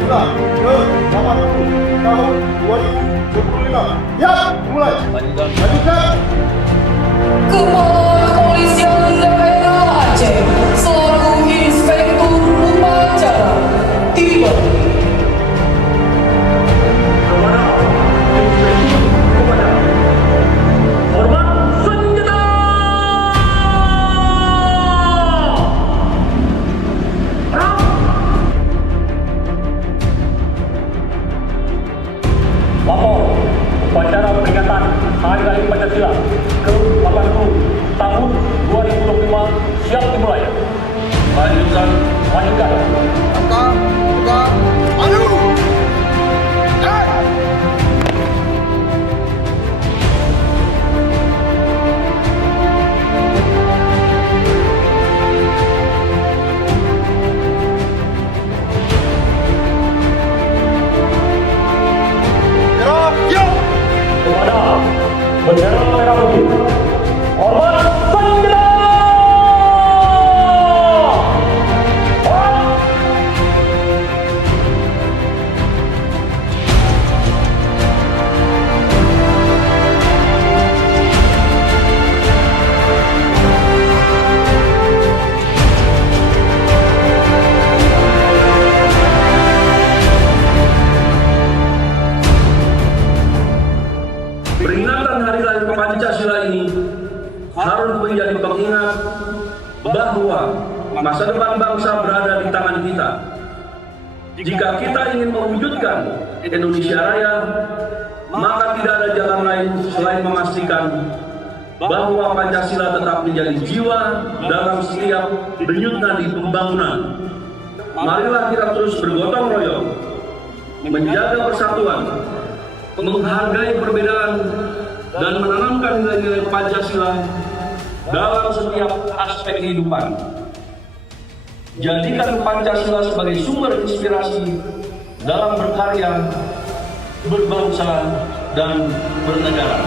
Pancasila ke-80 tahun 2025. Ya, mulai. Lanjutkan. Kepala Kepolisian Daerah Aceh selaku Inspektur Upacara tiba. Hormat senjata. Lapor upacara peringatan Hari Lahir Pancasila ke-80 tahun 2025 siap dimulai. Lanjutkan. Angka, maju. Kepada bendera merah putih. Hormat senjata. Peringatan Hari Lahir Pancasila ini harus menjadi pengingat bahwa masa depan bangsa berada di tangan kita. Jika kita ingin mewujudkan Indonesia Raya, maka tidak ada jalan lain selain memastikan bahwa Pancasila tetap menjadi jiwa dalam setiap denyut nadi pembangunan. Marilah kita terus bergotong royong, menjaga persatuan, menghargai perbedaan, dan menanamkan nilai-nilai Pancasila dalam setiap aspek kehidupan. Jadikan Pancasila sebagai sumber inspirasi dalam berkarya, berbangsa, dan bernegara.